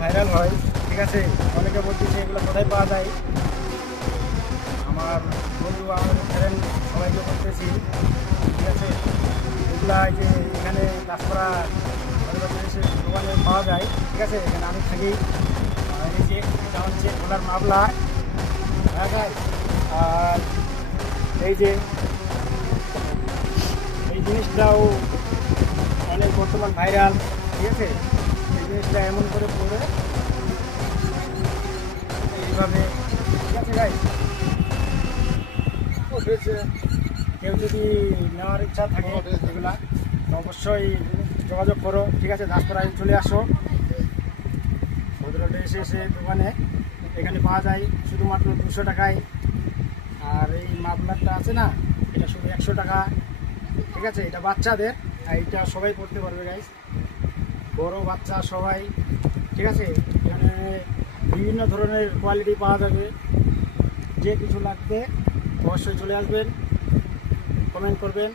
Viral হয়, ঠিক আছে। অনেকে বলতেছে এগুলো কোথায় পাওয়া যায়। আমার বন্ধু আমার ফ্রেন্ড সবাইকে বলতেছি, ঠিক আছে, এগুলা এই যে এখানে কাজকরা দোকানে পাওয়া যায়, ঠিক আছে। এখানে আমি থাকি। আর এই যে এটা হচ্ছে খোলার মামলা, হ্যাঁ। আর এই যে এই জিনিসটাও অনেক বর্তমান ভাইরাল, ঠিক আছে। এই জিনিসটা এমন করে পড়ে এইভাবে, ঠিক আছে গাই। কেউ যদি নেওয়ার ইচ্ছা থাকে এগুলা, তো অবশ্যই যোগাযোগ করো, ঠিক আছে। দাসপাড়ায় চলে আসো, ভদ্রটা এসে দোকানে এখানে পাওয়া যায় শুধুমাত্র 200 টাকায়। আর এই মাফলারটা আছে না, এটা শুধু 100 টাকা, ঠিক আছে। এটা বাচ্চাদের, আর এটা সবাই পড়তে পারবে গাইস, বড় বাচ্চা সবাই, ঠিক আছে। এখানে বিভিন্ন ধরনের কোয়ালিটি পাওয়া যাবে। যে কিছু লাগবে অবশ্যই চলে আসবেন, কমেন্ট করবেন।